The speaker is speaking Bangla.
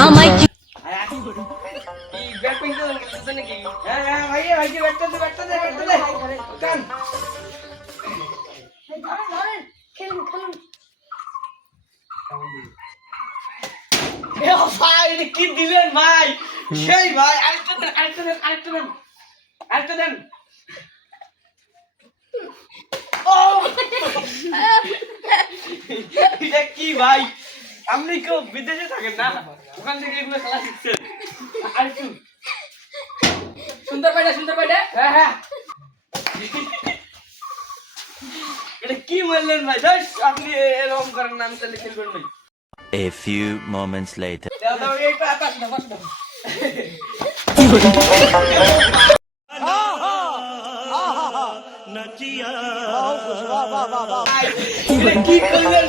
আমায় কি হ্যাঁ হ্যাঁ দিলেন ভাই সেই ভাই আরেকটা দেন আরেকটা দেন আরেকটা দেন ও কি ভাই আপনি কেউ বিদেশে থাকেন না ওখান থেকে এগুলো খেলা শিখছেন আরেকটু সুন্দর পাইডা সুন্দর পাইডা হ্যাঁ হ্যাঁ এটা কি বললেন ভাই জাস আপনি এরকম করেন না আমি তাহলে খেলবেন ভাই A few moments later. ভাই, কি করলেন